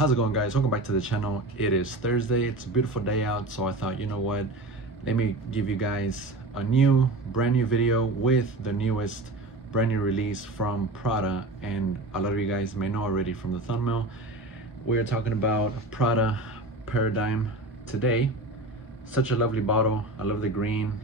How's it going, guys? Welcome back to the channel. It is Thursday. It's a beautiful day out, so I thought, you know what, let me give you guys a brand new video with the newest brand new release from Prada. And a lot of you guys may know already from the thumbnail, we're talking about Prada Paradigme today. Such a lovely bottle. I love the green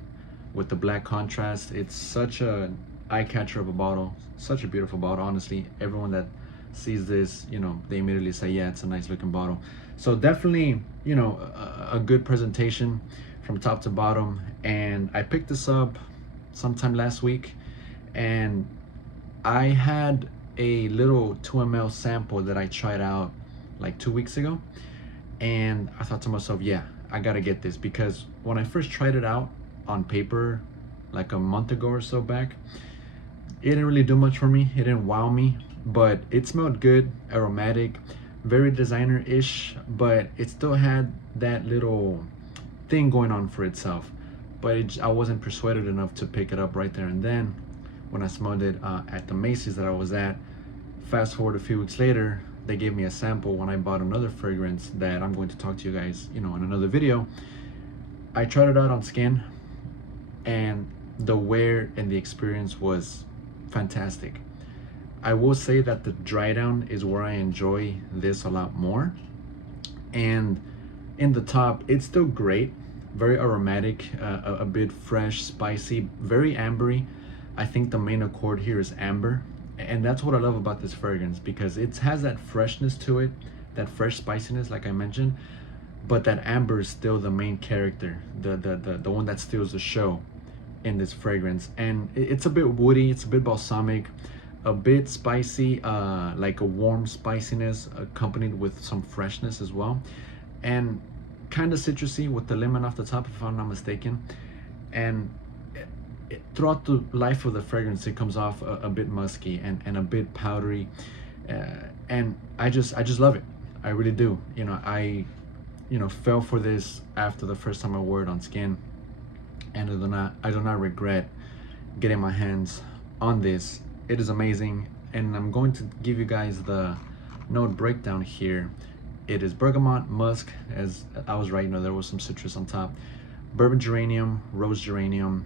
with the black contrast. It's such a eye catcher of a bottle, such a beautiful bottle. Honestly, everyone that sees this, they immediately say, yeah, it's a nice looking bottle. So definitely, a good presentation from top to bottom. And I picked this up sometime last week, and I had a little 2 ml sample that I tried out like 2 weeks ago, and I thought to myself, yeah, I gotta get this, because when I first tried it out on paper like a month ago or so back, it didn't really do much for me. It didn't wow me, but it smelled good, aromatic, very designer-ish, but it still had that little thing going on for itself. But I wasn't persuaded enough to pick it up right there and then when I smelled it at the Macy's that I was at. Fast forward a few weeks later, they gave me a sample when I bought another fragrance that I'm going to talk to you guys, in another video. I tried it out on skin, and the wear and the experience was fantastic. I will say that the dry down is where I enjoy this a lot more. And in the top, it's still great, very aromatic, a bit fresh, spicy, very ambery. I think the main accord here is amber, and that's what I love about this fragrance, because it has that freshness to it, that fresh spiciness like I mentioned, but that amber is still the main character, the one that steals the show in this fragrance. And it's a bit woody, it's a bit balsamic, a bit spicy, like a warm spiciness accompanied with some freshness as well, and kind of citrusy with the lemon off the top, if I'm not mistaken. And throughout the life of the fragrance, it comes off a bit musky and a bit powdery, and I just love it. I really do. I fell for this after the first time I wore it on skin, and I do not regret getting my hands on this. It is amazing, and I'm going to give you guys the note breakdown here. It is bergamot, musk, as I was right, there was some citrus on top, bourbon geranium, rose geranium.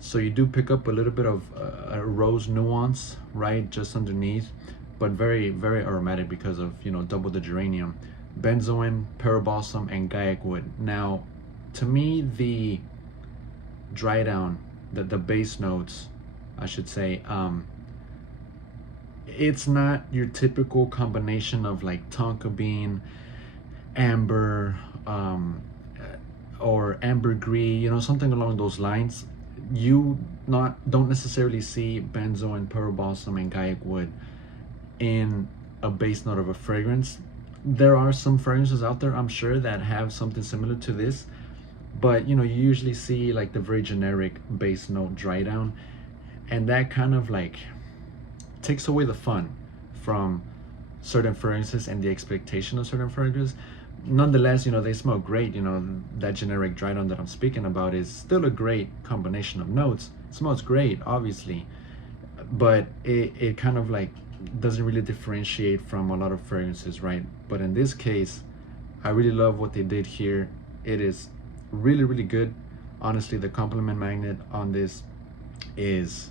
So you do pick up a little bit of a rose nuance, right, just underneath, but very, very aromatic because of, double the geranium. Benzoin, parabalsam, and gaiac wood. Now, to me, the dry down, the base notes, I should say, it's not your typical combination of like tonka bean, amber, or ambergris, something along those lines. You don't necessarily see benzoin, parabalsam, and gaiac wood in a base note of a fragrance. There are some fragrances out there, I'm sure, that have something similar to this, but you usually see like the very generic base note dry down, and that kind of like takes away the fun from certain fragrances and the expectation of certain fragrances. Nonetheless, they smell great. That generic dry down that I'm speaking about is still a great combination of notes. It smells great, obviously, but it kind of like doesn't really differentiate from a lot of fragrances, right? But in this case, I really love what they did here. It is really, really good. Honestly, the compliment magnet on this is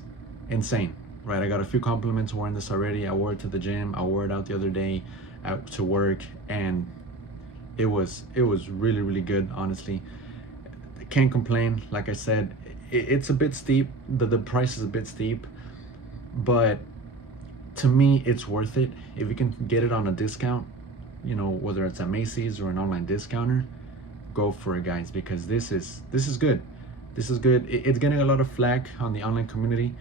insane, right? I got a few compliments wearing this already. I wore it to the gym, I wore it out the other day out to work, and it was really, really good. Honestly, I can't complain. Like I said, it's a bit steep, the price is a bit steep, but to me it's worth it. If you can get it on a discount, whether it's at Macy's or an online discounter, go for it, guys, because this is good. This is good. It's getting a lot of flack on the online community,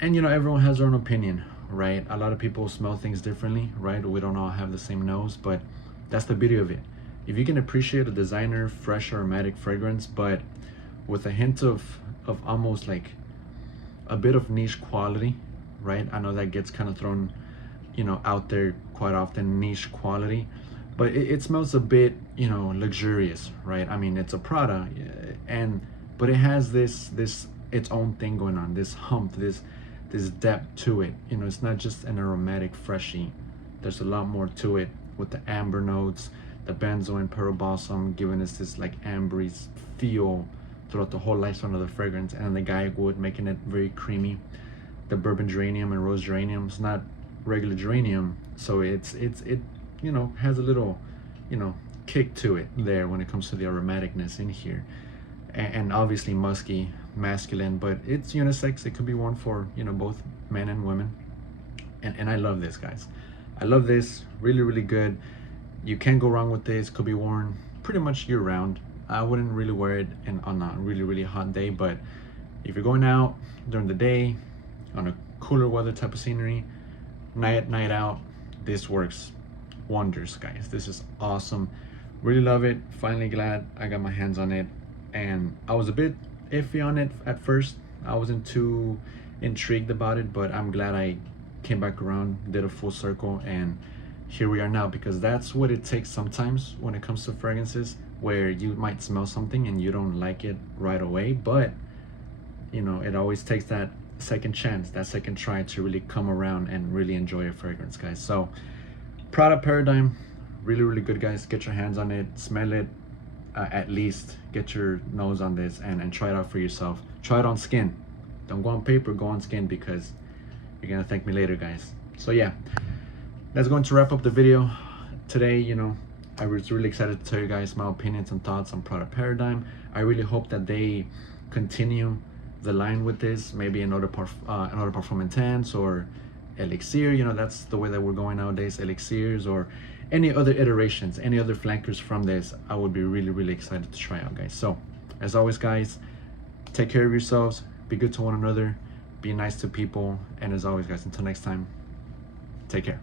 and everyone has their own opinion, right? A lot of people smell things differently, right? We don't all have the same nose, but that's the beauty of it. If you can appreciate a designer, fresh, aromatic fragrance, but with a hint of almost like a bit of niche quality, right? I know that gets kind of thrown, out there quite often, niche quality, but it smells a bit, luxurious, right? I mean, it's a Prada, but it has this its own thing going on, this hump, this depth to it. It's not just an aromatic freshie. There's a lot more to it, with the amber notes, the benzoin pearl balsam giving us this like ambery feel throughout the whole lifespan of the fragrance, and the guaiac wood making it very creamy. The bourbon geranium and rose geranium, it's not regular geranium, so it you know, has a little, you know, kick to it there when it comes to the aromaticness in here. And obviously musky, masculine, but it's unisex. It could be worn for, you know, both men and women. And I love this, guys. I love this. Really, really good. You can't go wrong with this. Could be worn pretty much year round. I wouldn't really wear it on a really, really hot day, but if you're going out during the day on a cooler weather type of scenery, night out, this works wonders, guys. This is awesome. Really love it. Finally glad I got my hands on it. And I was a bit iffy on it at first. I wasn't too intrigued about it, but I'm glad I came back around, did a full circle, and here we are now, because that's what it takes sometimes when it comes to fragrances, where you might smell something and you don't like it right away, but you know, it always takes that second chance, that second try to really come around and really enjoy a fragrance, guys. So Prada Paradigme, really, really good, guys. Get your hands on it, smell it, at least get your nose on this and try it out for yourself. Try it on skin. Don't go on paper, go on skin, because you're gonna thank me later, guys. So yeah, that's going to wrap up the video today. You know, I was really excited to tell you guys my opinions and thoughts on Prada Paradigme. I really hope that they continue the line with this, maybe another Parfum Intense or Elixir. You know, that's the way that we're going nowadays, Elixirs, or any other iterations, any other flankers from this. I would be really, really excited to try out, guys. So as always, guys, take care of yourselves, be good to one another, be nice to people, and as always, guys, until next time, take care.